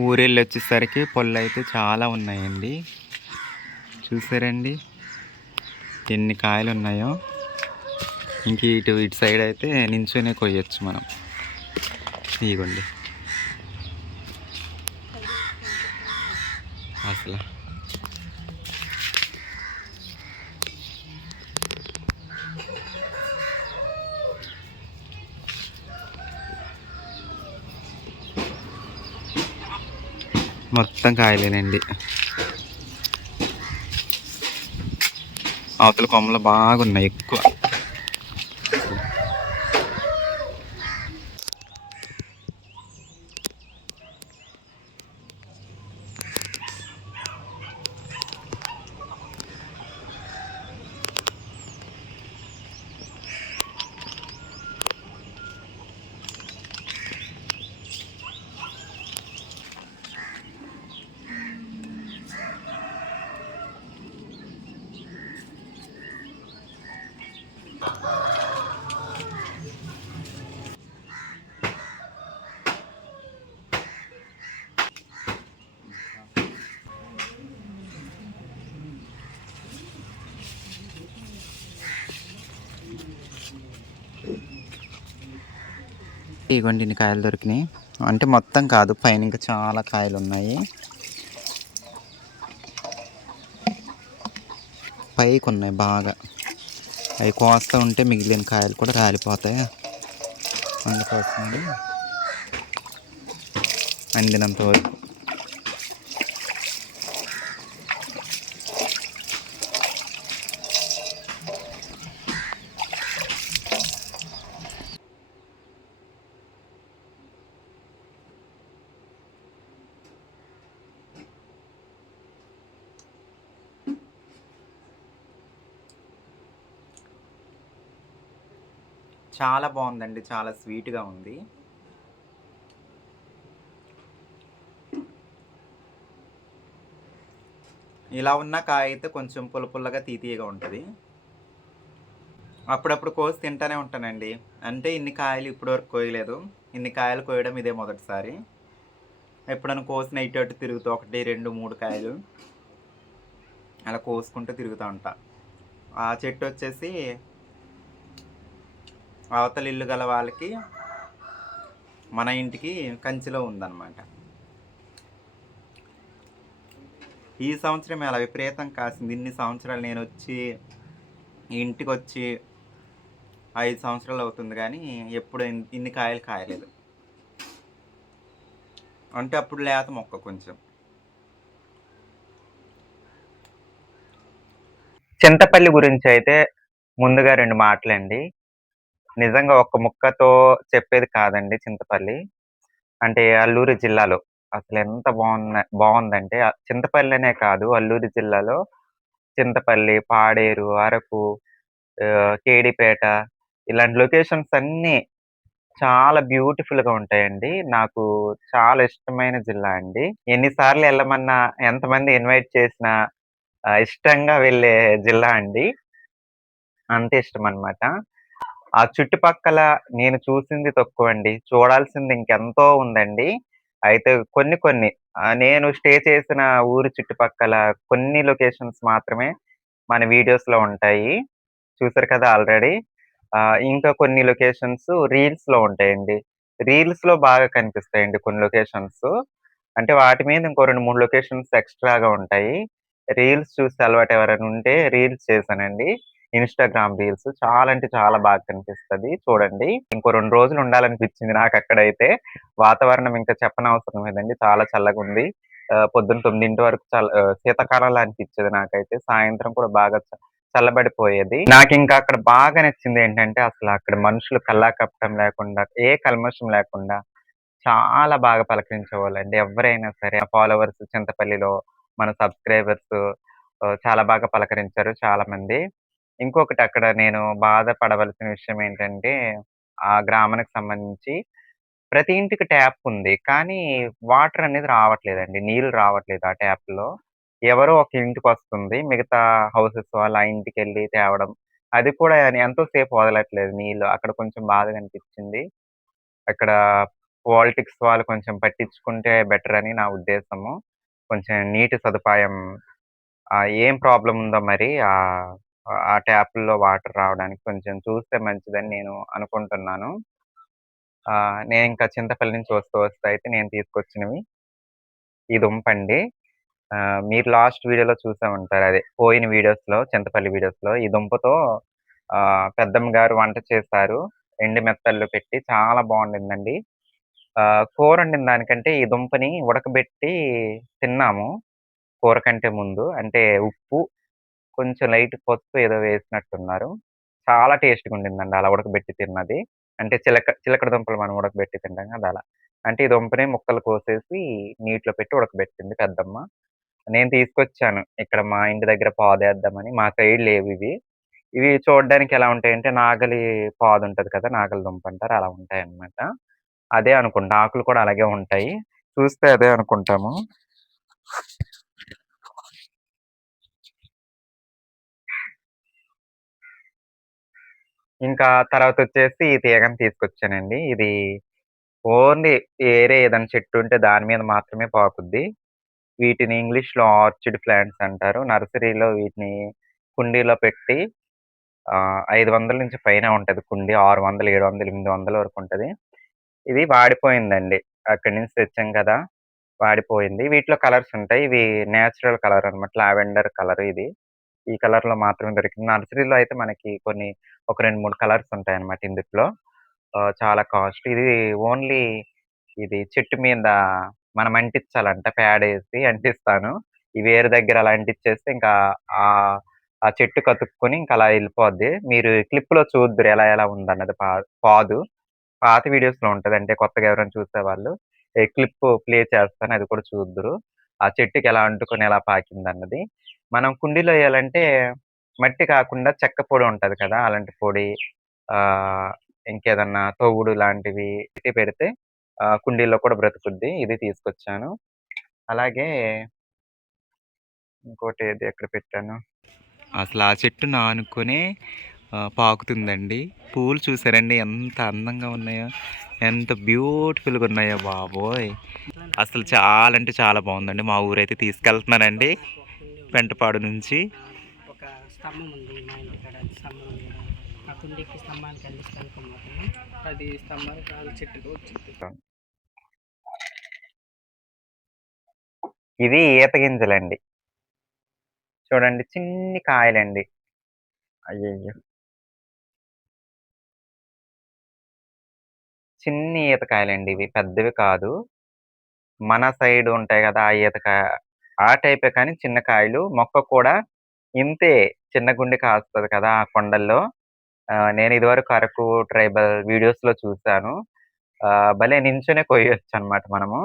ఊరెళ్ళొచ్చేసరికి పళ్ళైతే చాలా ఉన్నాయండి. చూసారండి ఎన్ని కాయలున్నాయో. ఇంక ఇటు సైడ్ అయితే నించొనే కొయ్యొచ్చు మనం. ఇదిగోండి అసలు మొత్తం కాయలేనండి. అవతల కొమ్మలు బాగున్నాయి ఎక్కువ. ఇగోండి ఇన్ని కాయలు దొరికినాయి. అంటే మొత్తం కాదు, పైన ఇంకా చాలా కాయలు ఉన్నాయి. పైకి ఉన్నాయి బాగా. అవి కోస్తూ ఉంటే మిగిలిన కాయలు కూడా రాలిపోతాయి. అందుకోసం అందినంత వరకు చాలా బాగుందండి. చాలా స్వీట్గా ఉంది. ఇలా ఉన్న కాయ అయితే కొంచెం పుల్లగా తీయగా ఉంటుంది. అప్పుడప్పుడు కోసి తింటానే ఉంటానండి. అంటే ఇన్ని కాయలు ఇప్పటివరకు కోయలేదు. ఇన్ని కాయలు కోయడం ఇదే మొదటిసారి. ఎప్పుడైనా కోసిన ఇటు అటు తిరుగుతూ 1, 2, 3 కాయలు అలా కోసుకుంటూ తిరుగుతూ ఉంటా. ఆ చెట్టు వచ్చేసి అవతల ఇల్లు గల వాళ్ళకి మన ఇంటికి కంచిలో ఉందన్నమాట. ఈ సంవత్సరం అలా విపరీతం కాసింది. ఇన్ని సంవత్సరాలు నేను వచ్చి ఇంటికి వచ్చి 5 సంవత్సరాలు అవుతుంది, కానీ ఎప్పుడు ఇన్ని కాయలు కాయలేదు. అంటే అప్పుడు లేత మొక్క కొంచెం. చింతపల్లి గురించి అయితే ముందుగా 2 మాటలండి. నిజంగా ఒక్క ముక్కతో చెప్పేది కాదండి చింతపల్లి. అంటే అల్లూరు జిల్లాలో అసలు ఎంత బావుందంటే చింతపల్లి అనే కాదు, అల్లూరు జిల్లాలో చింతపల్లి, పాడేరు, అరకు, కేడీపేట ఇలాంటి లొకేషన్స్ అన్నీ చాలా బ్యూటిఫుల్‌గా ఉంటాయండి. నాకు చాలా ఇష్టమైన జిల్లా అండి. ఎన్ని సార్లు ఎళ్ళమన్నా, ఎంతమంది ఇన్వైట్ చేసినా ఇష్టంగా వెళ్ళే జిల్లా అండి. అంత ఇష్టమనమాట. ఆ చుట్టుపక్కల నేను చూసింది తక్కువండి. చూడాల్సింది ఇంకెంతో ఉందండి. అయితే కొన్ని నేను స్టే చేసిన ఊరి చుట్టుపక్కల కొన్ని లొకేషన్స్ మాత్రమే మన వీడియోస్‌లో ఉంటాయి. చూసారు కదా ఆల్రెడీ. ఇంకా కొన్ని లొకేషన్స్ రీల్స్‌లో ఉంటాయండి. రీల్స్‌లో బాగా కనిపిస్తాయండి కొన్ని లొకేషన్స్. అంటే వాటి మీద ఇంకో 2, 3 లొకేషన్స్ ఎక్స్‌ట్రాగా ఉంటాయి. రీల్స్ చూసే అలవాటు ఎవరైనా ఉంటే రీల్స్ చేశానండి. ఇన్‌స్టాగ్రామ్ రీల్స్ చాలా అంటే చాలా బాగా కనిపిస్తది. చూడండి. ఇంకో 2 రోజులు ఉండాలనిపించింది నాకక్కడైతే. వాతావరణం ఇంకా చెప్పనవసరం లేదండి. చాలా చల్లగుంది. పొద్దున్న 9 వరకు శీతాకాలంలా అనిపిచ్చేది నాకైతే. సాయంత్రం కూడా బాగా చల్లబడిపోయేది. నాకింకా అక్కడ బాగా నచ్చిందేంటంటే అసల అక్కడ మనుషులు కల్లాకపటం లేకుండా, ఏ కల్మషం లేకుండా చాలా బాగా పలకరించేవాళ్ళండి. ఎవ్వరైనా సరే ఫాలోవర్స్ చింతపల్లిలో మన సబ్‌స్క్రైబర్స్ చాలా బాగా పలకరించారు చాలామంది. ఇంకొకటి అక్కడ నేను బాధపడవలసిన విషయం ఏంటంటే, ఆ గ్రామానికి సంబంధించి ప్రతి ఇంటికి ట్యాప్ ఉంది. కానీ వాటర్ అనేది రావట్లేదండి. నీళ్ళు రావట్లేదు ఆ ట్యాప్‌లో. ఎవరో ఒక ఇంటికొస్తుంది. మిగతా హౌసెస్ వాళ్ళు ఆ ఇంటికెళ్ళి తేవడం. అది కూడా ఎంతో సేపు వదలట్లేదు నీళ్ళు. అక్కడ కొంచెం బాధగా అనిపిచ్చింది. అక్కడ పాలిటిక్స్ వాళ్ళు కొంచెం పట్టించుకుంటే బెటర్ అని నా ఉద్దేశము. కొంచెం నీటి సదుపాయం ఏం ప్రాబ్లమ్ ఉందో మరి ఆ ట్యాపుల్లో వాటర్ రావడానికి కొంచెం చూస్తే మంచిదని నేను అనుకుంటున్నాను. నేనింకా చింతపల్లి నుంచి వస్తూ అయితే నేను తీసుకొచ్చినవి ఈ దుంపండి. మీరు లాస్ట్ వీడియోలో చూసే ఉంటారు. అదే పోయిన వీడియోస్‌లో చింతపల్లి వీడియోస్‌లో ఈ దుంపతో పెద్దమ్మ గారు వంట చేశారు. ఎండు మెత్తల్లో పెట్టి చాలా బావుండిందండి. కూరొండిన దానికంటే ఈ దుంపని ఉడకబెట్టి తిన్నాము. కూర కంటే ముందు. అంటే ఉప్పు, కొంచెం లైట్ పసుపు ఏదో వేసినట్టున్నారు. చాలా టేస్ట్‌గుండిందండి అలా ఉడకబెట్టి తిన్నది. అంటే చిలకడ దుంపలు మనం ఉడకబెట్టి తింటాం కదా! అలా. అంటే ఈ దుంపని ముక్కలు కోసేసి నీటిలో పెట్టి ఉడకబెట్టింది పెద్దమ్మ. నేను తీసుకొచ్చాను. ఇక్కడ మా ఇంటి దగ్గర పాదేద్దామని. మా సైడ్ లేవివి. ఇవి చూడడానికి ఎలా ఉంటాయంటే నాగలి పాదుంటది కదా! నాగలి దుంప అంటారు. అలా ఉంటాయన్నమాట. అదే అనుకుంటా. ఆకులు కూడా అలాగే ఉంటాయి. చూస్తే అదే అనుకుంటాము. ఇంకా తర్వాతొచ్చేసి ఈ తీగని తీసుకొచ్చానండి. ఇది ఓన్లీ ఏదైనా చెట్టు ఉంటే దాని మీద మాత్రమే పాకుద్ది. వీటిని ఇంగ్లీష్‌లో ఆర్చిడ్ ప్లాంట్స్ అంటారు. నర్సరీలో వీటిని కుండీలో పెట్టి 500 నుంచి పైనే ఉంటది కుండీ. 600, 700, 800 వరకు ఉంటది. ఇది వాడిపోయిందండి. అక్కడి నుంచి తెచ్చాం కదా! వాడిపోయింది. వీటిలో కలర్స్ ఉంటాయి. ఇవి నేచురల్ కలర్ అన్నమాట. లావెండర్ కలర్ ఇది. ఈ కలర్‌లో మాత్రమే దొరికింది. నర్సరీలో అయితే మనకి ఒక 2, 3 కలర్స్ ఉంటాయన్నమాట ఇందుట్లో. చాలా కాస్ట్. ఇది ఓన్లీ ఇది చెట్టు మీద మనం అంటించాలంట పేడేసి అంటిస్తాను. ఈ వేరు దగ్గర అలా అంటించేస్తే ఇంకా ఆహ్, ఆ చెట్టుకి అతుక్కొని ఇంక అలా ఎళ్ళిపోద్ది. మీరు క్లిప్‌లో చూద్దురు ఎలా ఉందన్నది పాదు. పాత వీడియోస్‌లో ఉంటది. అంటే కొత్తగా ఎవరైనా చూసేవాళ్ళు ఈ క్లిప్ ప్లే చేస్తాను. అది కూడా చూద్దురు. ఆ చెట్టుకి ఎలా అంటుకొని ఎలా పాకిందన్నది. మనం కుండీలో ఎయాలంటే మట్టి కాకుండా చెక్క పొడి ఉంటది కదా! అలాంటి పొడి ఆహ్, ఇంకేదన్నా తవుడు లాంటివి పెడితే కుండీల్లో కూడా బ్రతుకుద్ది. ఇది తీసుకొచ్చాను. అలాగే ఇంకోటి ఏది ఎక్కడ పెట్టాను? అసలు ఆ చెట్టుని ఆనుకునే పాకుతుందండి. పూలు చూసారండి ఎంత అందంగా ఉన్నాయో? ఎంత బ్యూటిఫుల్‌గా ఉన్నాయో బాబోయ్! అసలు చాలా అంటే చాలా బావుందండి. మా ఊరైతే తీసుకెళ్తున్నానండి పెంటపాడు నుంచి. ఒక స్తంభం ఉంది మా ఇంటికాడ స్తంభం ఉంది కదా, ఆ కుండీకి స్తంభానికి అందిస్తానికి మాత్రమే అది స్తంభానికి కాదు చెట్టుకు వచ్చింది. ఇవి ఈత గింజలండి. చూడండి చిన్ని కాయలండి. అయ్యయ్యో! చిన్ని ఈత కాయలండి ఇవి. పెద్దవి కాదు. మన సైడ్ ఉంటాయి గదా! ఆ ఈతకాయ ఆ టైపే కానీ చిన్న కాయలు. మొక్క కూడా ఇంతే చిన్నగుండి కాస్తది కదా! ఆ కొండల్లో. నేను ఇదివరకు అరకు ట్రైబల్ వీడియోస్‌లో చూసాను. భలే నించొనే కొయ్యొచ్చనమాట మనము.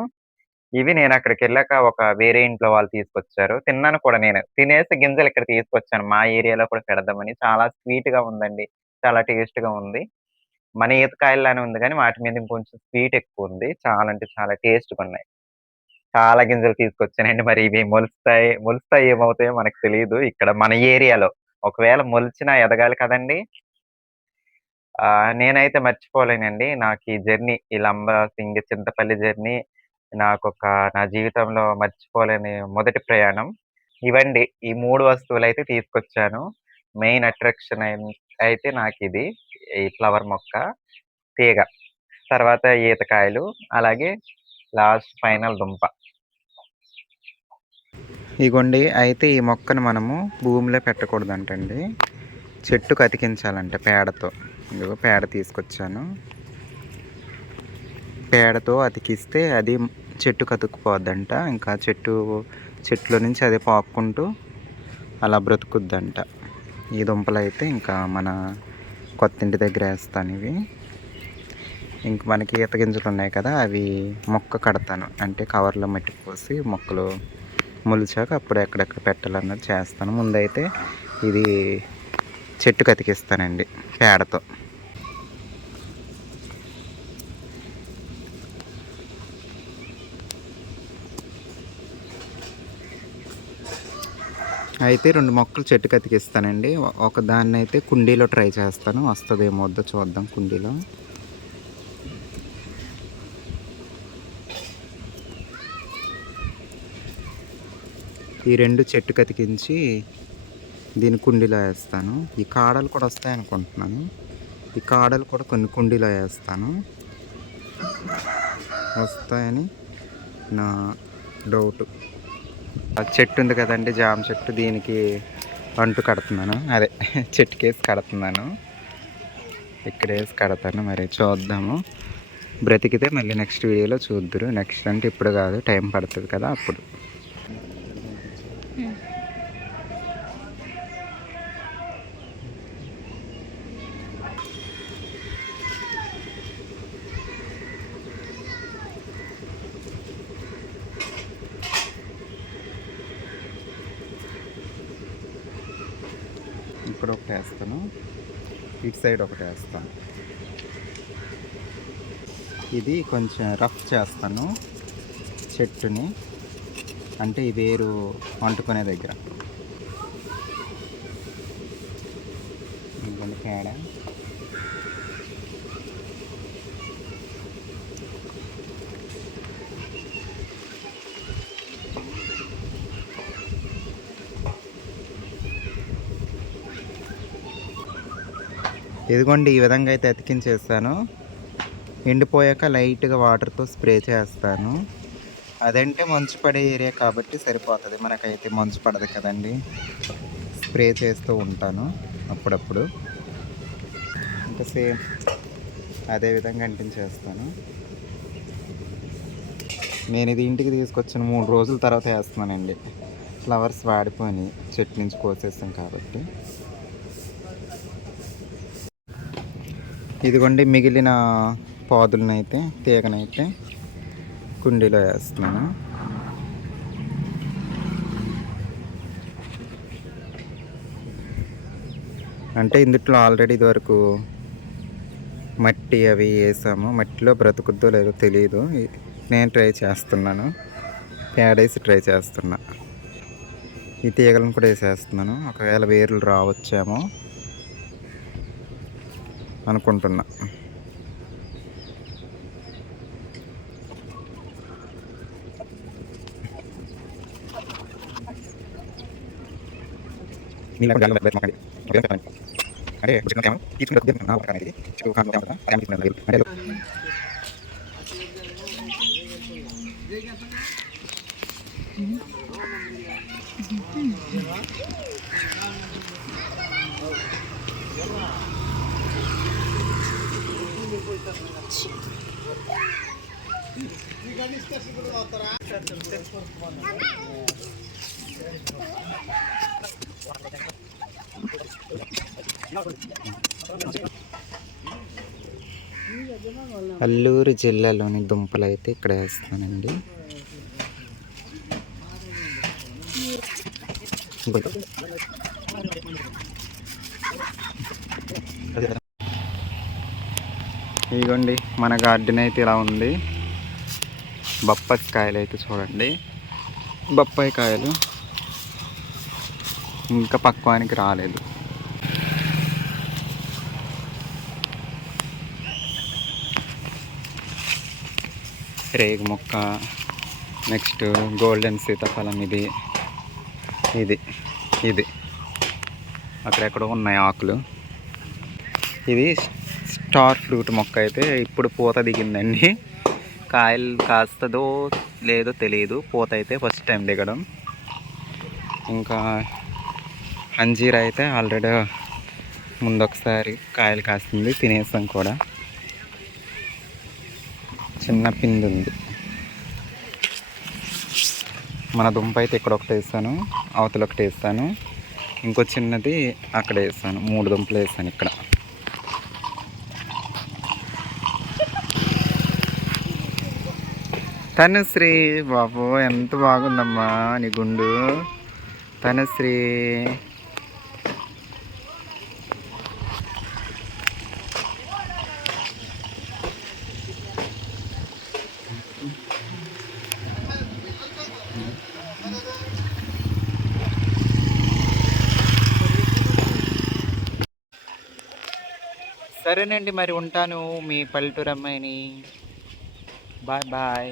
ఇవి నేనక్కడికెళ్ళాక ఒక వేరే ఇంట్లో వాళ్ళు తీసుకొచ్చారు. తిన్నాను కూడా నేను. తినేసి గింజలు ఇక్కడ తీసుకొచ్చాను. మా ఏరియాలో కూడా పెడదామని. చాలా స్వీట్‌గా ఉందండి. చాలా టేస్ట్‌గా ఉంది. మన ఈత కాయల్లానే ఉంది గానీ వాటి మీద ఇంకొంచెం స్వీట్ ఎక్కువుంది. చాలా అంటే చాలా టేస్ట్‌గున్నాయి. చాలా గింజలు తీసుకొచ్చానండి. మరి ఇవి మొలుస్తాయో ఏమవుతాయో మనకు తెలీదు. ఇక్కడ మన ఏరియాలో. ఒకవేళ మొలిచినా ఎదగాలి కదండీ! నేనైతే మర్చిపోలేనండి. నాకీ జర్నీ ఈ లంబసింగి, చింతపల్లి జర్నీ నా జీవితంలో మర్చిపోలేని మొదటి ప్రయాణం. ఇవండి. ఈ 3 వస్తువులైతే తీసుకొచ్చాను. మెయిన్ అట్రాక్షన్ అయితే నాకిది. ఈ ఫ్లవర్ మొక్క, తీగ, తర్వాత ఈతకాయలు, అలాగే లాస్ట్ ఫైనల్ దుంప. ఇగోండి అయితే ఈ మొక్కను మనము భూమిలో పెట్టకూడదంటండి. చెట్టుకు అతికించాలంట పేడతో. ఇదిగో పేడ తీసుకొచ్చాను. పేడతో అతికిస్తే అది చెట్టుకు అతుక్కుపోద్దంట. ఇంకా చెట్లో నుంచి అది పాక్కుంటూ అలా బ్రతుకుద్దంట. ఈ దుంపలైతే ఇంకా మన కొత్తింటి దగ్గర వేస్తాను ఇవి. ఇంక మనకి ఈత గింజలు ఉన్నాయి కదా! అవి మొక్క కడతాను. అంటే కవర్లో మట్టి పోసి మొక్కలు మొలిచాక అప్పుడు ఎక్కడెక్కడ పెట్టాలన్నది చేస్తాను. ముందైతే ఇది చెట్టుకు అతికిస్తానండి పేడతో. అయితే 2 మొక్కలు చెట్టుకు అతికిస్తానండి. ఒక దాన్నయితే కుండీలో ట్రై చేస్తాను. వస్తదేమో వద్దో చూద్దాం కుండీలో. ఈ 2 చెట్టుకి అతికించి దీని కుండీలో వేస్తాను. ఈ కాడలు కూడా వస్తాయనుకుంటున్నాను. ఈ కాడలు కూడా కొన్ని కుండీలో వేస్తాను, వస్తాయని నా డౌట్. ఆ చెట్టు ఉంది కదండి, జామ చెట్టు, దీనికి అంటు కడుతున్నాను, అదే చెట్టుకేసి కడుతున్నాను. ఇక్కడ వేసి కడతాను. మరి చూద్దాము, బ్రతికితే మళ్ళీ నెక్స్ట్ వీడియోలో చూద్దురు. నెక్స్ట్ అంటే ఇప్పుడు కాదు, టైం పడుతుంది కదా అప్పుడు. ఇక్కడ ఒకటి వేస్తాను, ఇటు సైడ్ ఒకటి వేస్తాను. ఇది కొంచెం రఫ్ చేస్తాను చెట్టుని, అంటే ఈ వేరు అంటుకునే దగ్గర. ఇంకొంచెం పేడ, ఇదిగోండి ఈ విధంగా అయితే అతికించేస్తాను. ఎండిపోయాక లైట్గా వాటర్తో స్ప్రే చేస్తాను. అదంటే మంచు పడే ఏరియా కాబట్టి సరిపోతుంది, మనకైతే మంచు పడదు కదండి. స్ప్రే చేస్తూ ఉంటాను అప్పుడప్పుడు. ఇంకా సేమ్ అదే విధంగా అంటించేస్తాను. నేను ఇది ఇంటికి తీసుకొచ్చిన 3 రోజుల తర్వాత వేస్తున్నానండి. ఫ్లవర్స్ వాడిపోయి చెట్టు నుంచి కోసేస్తాం కాబట్టి. ఇదిగోండి మిగిలిన పాదులనైతే, తీగనైతే కుండీలో వేస్తున్నాను. అంటే ఇందుట్లో ఆల్రెడీ ఇదివరకు మట్టి అవి వేసాము. మట్టిలో బ్రతుకుద్దో లేదో తెలియదు, నేను ట్రై చేస్తున్నాను. పేడేసి ట్రై చేస్తున్నా. ఈ తీగలను కూడా వేసేస్తున్నాను. ఒకవేళ వేర్లు రావచ్చేమో అనుకుంటున్నా. అల్లూరు జిల్లాలోని దుంపలు అయితే ఇక్కడ వేస్తానండి. ఇదిగోండి మన గార్డెన్ అయితే ఇలా ఉంది. బొప్పాయి కాయలు అయితే చూడండి, బొప్పాయి కాయలు ఇంకా పక్వానికి రాలేదు. రేగు మొక్క, నెక్స్ట్ గోల్డెన్ సీతాఫలం, ఇది ఇది ఇది అక్కడెక్కడో ఉన్నాయి ఆకులు. ఇది స్టార్ ఫ్రూట్ మొక్క అయితే ఇప్పుడు పూత దిగిందండి. కాయలు కాస్తుందో లేదో తెలియదు, పూత అయితే ఫస్ట్ టైం దిగడం. ఇంకా అంజీరా అయితే ఆల్రెడీ ముందొకసారి కాయలు కాస్తుంది, తినేసాం కూడా. చిన్న పిండి ఉంది. మన దుంప అయితే ఇక్కడ ఒకటి వేస్తాను, అవతల ఒకటి వేస్తాను, ఇంకో చిన్నది అక్కడ వేస్తాను. 3 దుంపలు వేస్తాను ఇక్కడ. తనుశ్రీ బాబు ఎంత బాగుందమ్మా నీ గుండు. తనుశ్రీ సరేనండి, మరి ఉంటాను. మీ పల్లెటూరు అమ్మాయిని. Bye bye.